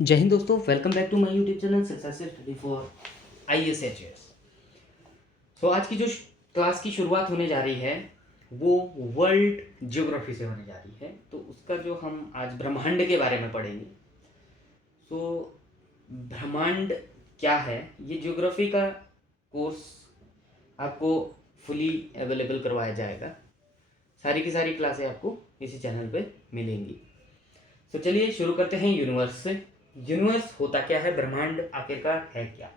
जय हिंद दोस्तों, welcome back to my YouTube channel success study for IAS HAS। तो आज की जो क्लास की शुरुआत होने जा रही है वो वर्ल्ड ज्योग्राफी से होने जा रही है। तो उसका जो हम आज ब्रह्मांड के बारे में पढ़ेंगे। तो ब्रह्मांड क्या है, ये ज्योग्राफी का कोर्स आपको फुली अवेलेबल करवाया जाएगा। सारी की सारी क्लासें आपको इसी चैनल पे मिलेंगी। तो चलिए शुरू करते हैं यूनिवर्स से। यूनिवर्स होता क्या है, ब्रह्मांड आखिरकार है क्या?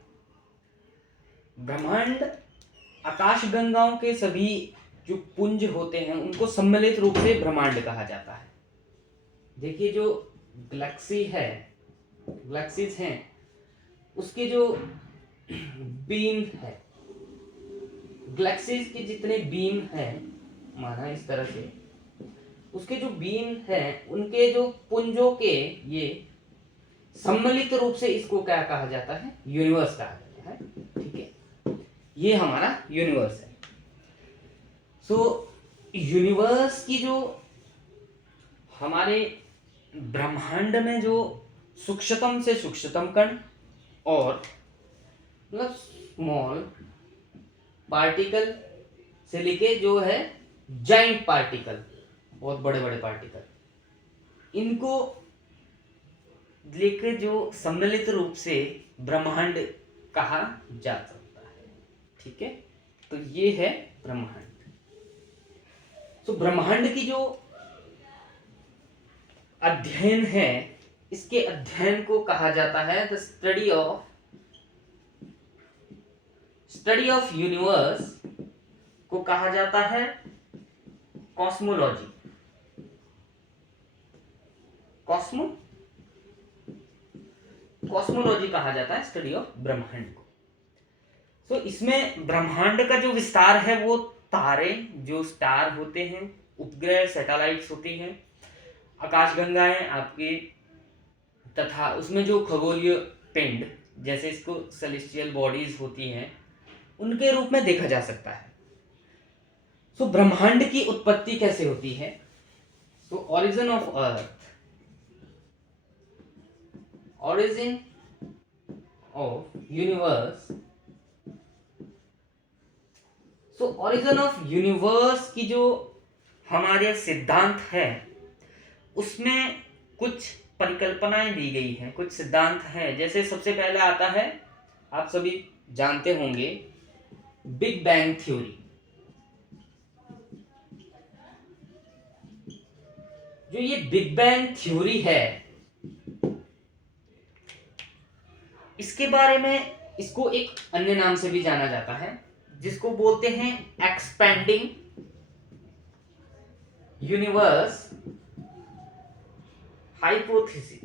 ब्रह्मांड आकाश गंगाओं के सभी जो पुंज होते हैं उनको सम्मिलित रूप से ब्रह्मांड कहा जाता है। देखिए, जो गैलेक्सीज हैं, उसके जो बीम है, गैलेक्सीज के जितने बीम हैं, माना इस तरह से, उसके जो बीम हैं उनके जो पुंजों के ये सम्मिलित रूप से इसको क्या कहा जाता है? यूनिवर्स कहा जाता है। ठीक है, ये हमारा यूनिवर्स है। सो यूनिवर्स की जो हमारे ब्रह्मांड में जो सूक्ष्मतम से सूक्ष्मतम कण और मतलब स्मॉल पार्टिकल से लेके जो है जाइंट पार्टिकल, बहुत बड़े बड़े पार्टिकल, इनको लेकर जो सम्मिलित रूप से ब्रह्मांड कहा जा सकता है। ठीक है, तो ये है ब्रह्मांड। तो ब्रह्मांड की जो अध्ययन है, इसके अध्ययन को कहा जाता है द स्टडी ऑफ यूनिवर्स को कहा जाता है कॉस्मोलॉजी। कॉस्मोलॉजी कहा जाता है स्टडी ऑफ ब्रह्मांड को। तो इसमें ब्रह्मांड का जो विस्तार है वो तारे, जो स्टार होते हैं, उपग्रह, सैटेलाइट्स होती हैं, आकाशगंगाएं आपकी, तथा उसमें जो खगोलीय पिंड जैसे इसको सेलेस्टियल बॉडीज होती हैं, उनके रूप में देखा जा सकता है। तो ब्रह्मांड की उत्पत्ति कैसे होती है? तो origin of earth, origin of universe. So origin of universe की जो हमारे सिद्धांत है उसमें कुछ परिकल्पनाएं दी गई हैं, कुछ सिद्धांत हैं। जैसे सबसे पहले आता है, आप सभी जानते होंगे, बिग बैंग थ्योरी। जो ये बिग बैंग थ्योरी है, इसके बारे में, इसको एक अन्य नाम से भी जाना जाता है जिसको बोलते हैं एक्सपेंडिंग यूनिवर्स हाइपोथेसिस।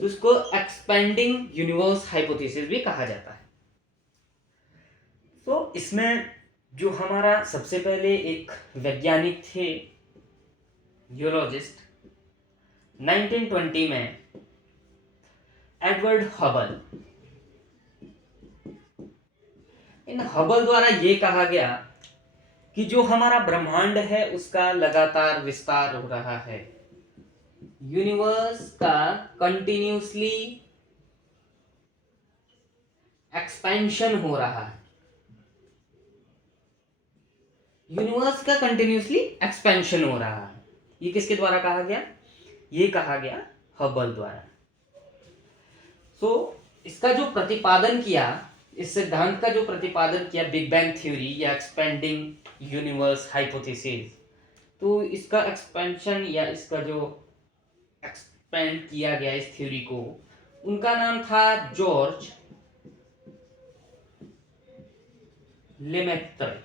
तो इसको एक्सपेंडिंग यूनिवर्स हाइपोथेसिस भी कहा जाता है। तो इसमें जो हमारा सबसे पहले एक वैज्ञानिक थे, जियोलॉजिस्ट, 1920 में एडवर्ड हबल। इन हबल द्वारा ये कहा गया कि जो हमारा ब्रह्मांड है उसका लगातार विस्तार हो रहा है, यूनिवर्स का कंटिन्यूसली एक्सपेंशन हो रहा है। यूनिवर्स का कंटिन्यूसली एक्सपेंशन हो रहा है। ये किसके द्वारा कहा गया? ये कहा गया हबल द्वारा। सो इसका जो प्रतिपादन किया, इस सिद्धांत का जो प्रतिपादन किया, बिग बैंग थ्योरी या एक्सपेंडिंग यूनिवर्स हाइपोथेसिस, तो इसका एक्सपेंशन या इसका जो एक्सपेंड किया गया इस थ्योरी को, उनका नाम था जॉर्ज लेमेत्र।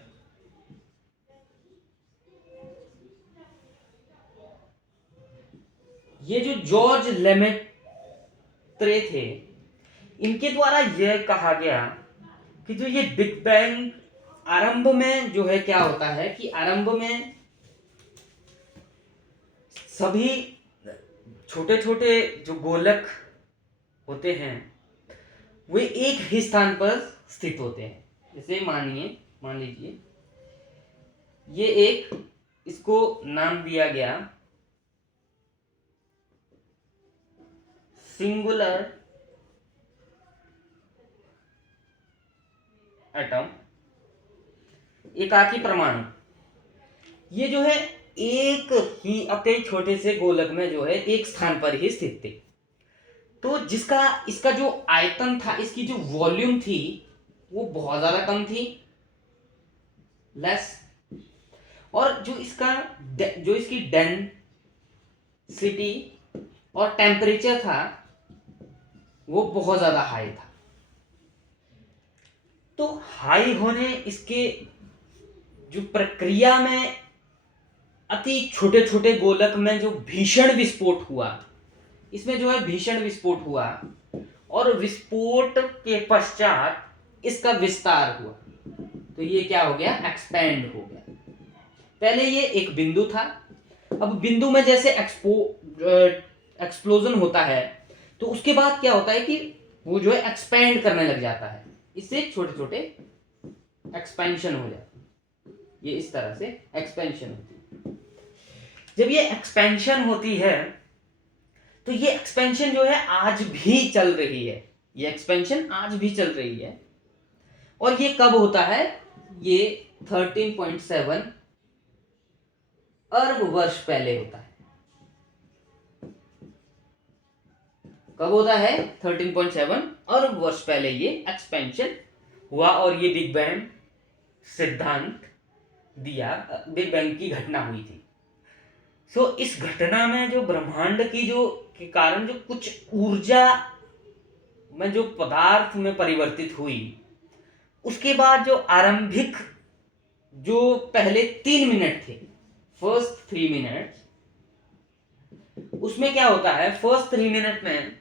ये जो जॉर्ज लेमेत्रे थे, इनके द्वारा यह कहा गया कि जो ये बिग बैंग आरंभ में जो है क्या होता है कि आरंभ में सभी छोटे छोटे जो गोलक होते हैं वे एक ही स्थान पर स्थित होते हैं। जैसे मान लीजिए ये एक, इसको नाम दिया गया सिंगुलर एटम, एकाकी परमाणु। ये जो है एक ही अति छोटे से गोलक में जो है एक स्थान पर ही स्थित थे। तो जिसका इसका जो आयतन था, इसकी जो वॉल्यूम थी वो बहुत ज्यादा कम थी, लेस, और जो इसकी डेंसिटी और टेम्परेचर था वो बहुत ज्यादा हाई था। तो हाई होने इसके जो प्रक्रिया में अति छोटे छोटे गोलक में जो भीषण विस्फोट हुआ, इसमें जो है भीषण विस्फोट हुआ, और विस्फोट के पश्चात इसका विस्तार हुआ। तो ये क्या हो गया, एक्सपैंड हो गया। पहले ये एक बिंदु था, अब बिंदु में जैसे एक्सप्लोजन होता है तो उसके बाद क्या होता है कि वो जो है एक्सपैंड करने लग जाता है, इससे छोटे छोटे एक्सपेंशन हो जाते हैं। ये इस तरह से एक्सपेंशन होती है। जब ये एक्सपेंशन होती है तो ये एक्सपेंशन जो है आज भी चल रही है, ये एक्सपेंशन आज भी चल रही है। और ये कब होता है, ये 13.7 अरब वर्ष पहले होता है। कब होता है, 13.7 अरब वर्ष पहले ये एक्सपेंशन हुआ, और ये बिग बैंग सिद्धांत दिया, बिग बैंग की घटना हुई थी। सो इस घटना में जो ब्रह्मांड की जो के कारण जो कुछ ऊर्जा में जो पदार्थ में परिवर्तित हुई, उसके बाद जो आरंभिक जो पहले 3 मिनट थे, फर्स्ट 3 मिनट, उसमें क्या होता है, फर्स्ट 3 मिनट में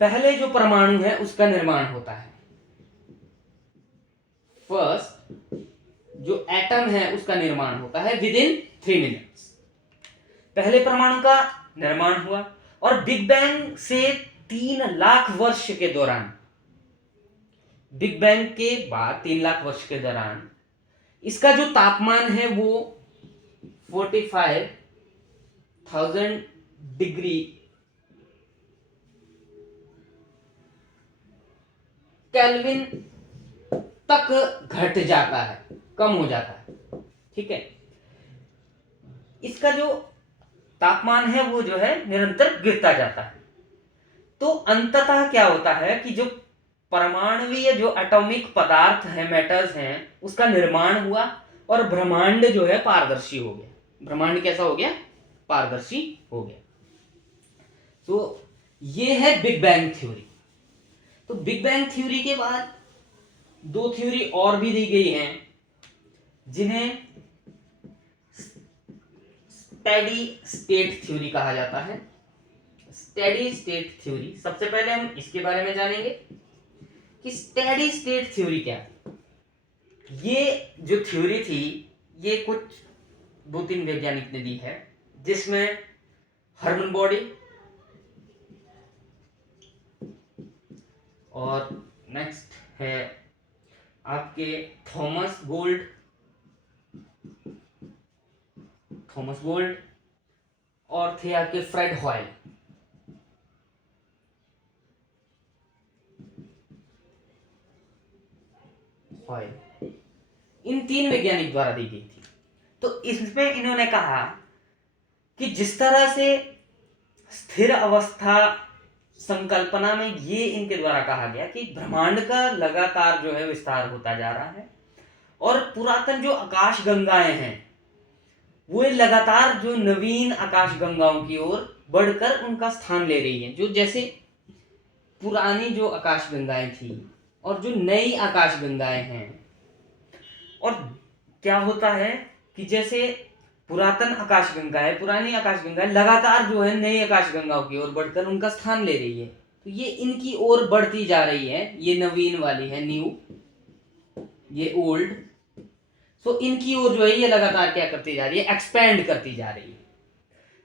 पहले जो परमाणु है उसका निर्माण होता है। फर्स्ट जो एटम है उसका निर्माण होता है विद इन 3 मिनट्स। पहले परमाणु का निर्माण हुआ, और बिग बैंग से 3 लाख वर्ष के दौरान, बिग बैंग के बाद 3 लाख वर्ष के दौरान इसका जो तापमान है वो 45,000 डिग्री केल्विन तक घट जाता है, कम हो जाता है। ठीक है, इसका जो तापमान है वो जो है निरंतर गिरता जाता है। तो अंततः क्या होता है कि जो परमाणुवीय जो एटॉमिक पदार्थ है, मेटल्स हैं, उसका निर्माण हुआ, और ब्रह्मांड जो है पारदर्शी हो गया। ब्रह्मांड कैसा हो गया, पारदर्शी हो गया। तो ये है बिग बैंग थ्योरी। तो बिग बैंग थ्योरी के बाद 2 थ्योरी और भी दी गई हैं, जिन्हें स्टेडी स्टेट थ्योरी कहा जाता है। स्टेडी स्टेट थ्योरी, सबसे पहले हम इसके बारे में जानेंगे कि स्टेडी स्टेट थ्योरी क्या है। ये जो थ्योरी थी ये कुछ 2-3 वैज्ञानिक ने दी है, जिसमें हर्मन बॉडी और नेक्स्ट है आपके थॉमस गोल्ड और थे आपके फ्रेड हॉयल। इन 3 वैज्ञानिक द्वारा दी गई थी। तो इसमें इन्होंने कहा कि जिस तरह से स्थिर अवस्था संकल्पना में ये इनके द्वारा कहा गया कि ब्रह्मांड का लगातार जो है विस्तार होता जा रहा है, और पुरातन जो आकाश गंगाएं हैं वो लगातार जो नवीन आकाश गंगाओं की ओर बढ़कर उनका स्थान ले रही हैं। जो जैसे पुरानी जो आकाश गंगाएं थी और जो नई आकाश गंगाएं हैं, और क्या होता है कि जैसे पुरातन आकाश गंगा है, पुरानी आकाश गंगा है, लगातार जो है नई आकाश गंगाओं की ओर बढ़कर उनका स्थान ले रही है। तो ये इनकी ओर बढ़ती जा रही है, ये नवीन वाली है न्यू, ये ओल्ड। सो इनकी ओर जो है ये लगातार क्या करती जा रही है, एक्सपेंड करती जा रही है।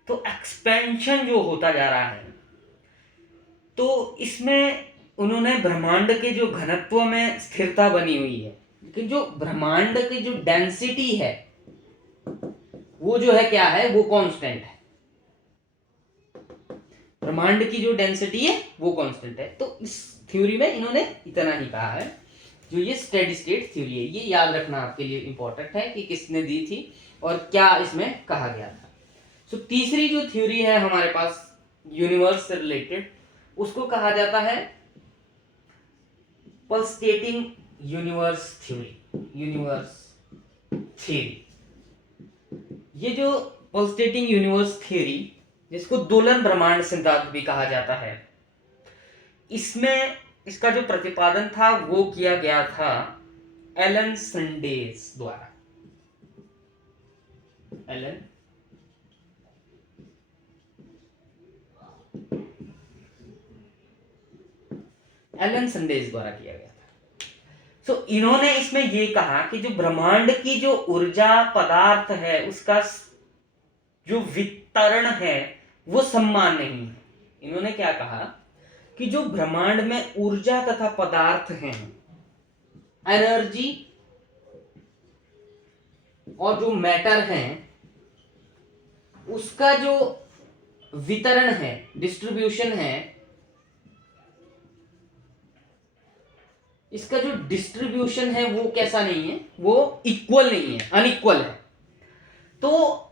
तो एक्सपेंशन जो होता जा रहा है, तो इसमें उन्होंने ब्रह्मांड के जो घनत्व में स्थिरता बनी हुई है, कि जो ब्रह्मांड की जो डेंसिटी है वो जो है क्या है, वो कांस्टेंट है। ब्रह्मांड की जो डेंसिटी है वो कांस्टेंट है। तो इस थ्योरी में इन्होंने इतना ही कहा है। जो ये स्टेडी स्टेट थ्योरी है, ये याद रखना आपके लिए इंपॉर्टेंट है कि किसने दी थी और क्या इसमें कहा गया था। सो तीसरी जो थ्योरी है हमारे पास यूनिवर्स से रिलेटेड, उसको कहा जाता है pulsating universe theory. Universe theory, ये जो पल्सेटिंग यूनिवर्स थ्योरी, जिसको दोलन ब्रह्मांड सिद्धांत भी कहा जाता है, इसमें इसका जो प्रतिपादन था वो किया गया था एलन संडेज द्वारा। एलन संडेज द्वारा किया गया था। सो इन्होंने इसमें ये कहा कि जो ब्रह्मांड की जो ऊर्जा पदार्थ है उसका जो वितरण है वो समान नहीं है। इन्होंने क्या कहा कि जो ब्रह्मांड में ऊर्जा तथा पदार्थ हैं, एनर्जी और जो मैटर है, उसका जो वितरण है, डिस्ट्रीब्यूशन है, इसका जो डिस्ट्रीब्यूशन है वो कैसा नहीं है, वो इक्वल नहीं है, अनइक्वल है। तो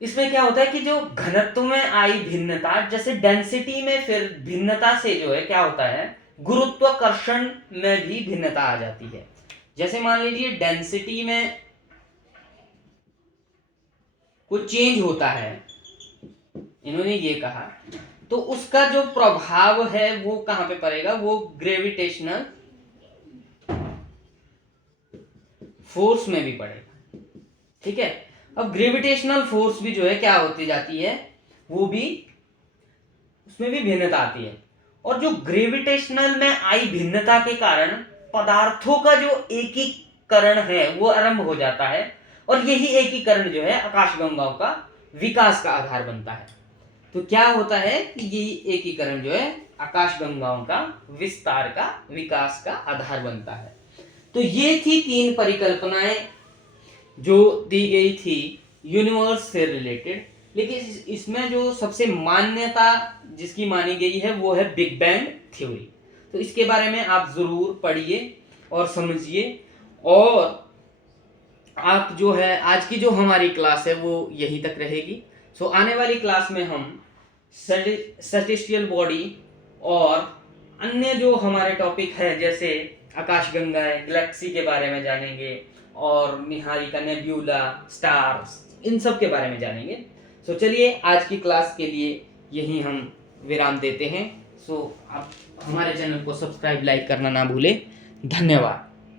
इसमें क्या होता है कि जो घनत्व में आई भिन्नता, जैसे डेंसिटी में फिर भिन्नता से जो है क्या होता है, गुरुत्वाकर्षण में भी भिन्नता आ जाती है। जैसे मान लीजिए डेंसिटी में कोई चेंज होता है, इन्होंने ये कहा, तो उसका जो प्रभाव है वो कहां पे पड़ेगा, वो ग्रेविटेशनल फोर्स में भी पड़ेगा। ठीक है, अब ग्रेविटेशनल फोर्स भी जो है क्या होती जाती है, वो भी उसमें भी भिन्नता आती है। और जो ग्रेविटेशनल में आई भिन्नता के कारण पदार्थों का जो एकीकरण है वो आरंभ हो जाता है, और यही एकीकरण जो है आकाशगंगाओं का विकास का आधार बनता है। तो क्या होता है कि ये एकीकरण जो है आकाशगंगाओं का विस्तार का, विकास का आधार बनता है। तो ये थी 3 परिकल्पनाएं जो दी गई थी यूनिवर्स से रिलेटेड। लेकिन इसमें जो सबसे मान्यता जिसकी मानी गई है वो है बिग बैंग थ्योरी। तो इसके बारे में आप जरूर पढ़िए और समझिए। और आप जो है आज की जो हमारी क्लास है वो यहीं तक रहेगी। सो आने वाली क्लास में हम सेलेस्टियल बॉडी और अन्य जो हमारे टॉपिक है जैसे आकाशगंगाएं, गैलेक्सी के बारे में जानेंगे, और निहारिका, नेब्यूला, स्टार्स, इन सब के बारे में जानेंगे। सो चलिए आज की क्लास के लिए यही हम विराम देते हैं। सो आप हमारे चैनल को सब्सक्राइब, लाइक करना ना भूलें। धन्यवाद।